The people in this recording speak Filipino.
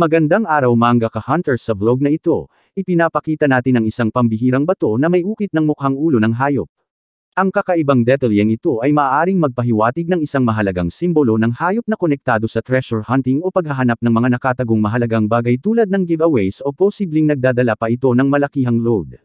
Magandang araw manga ka-hunters, sa vlog na ito, ipinapakita natin ang isang pambihirang bato na may ukit ng mukhang ulo ng hayop. Ang kakaibang detalyeng ito ay maaaring magpahiwatig ng isang mahalagang simbolo ng hayop na konektado sa treasure hunting o paghahanap ng mga nakatagong mahalagang bagay tulad ng giveaways o posibleng nagdadala pa ito ng malakihang load.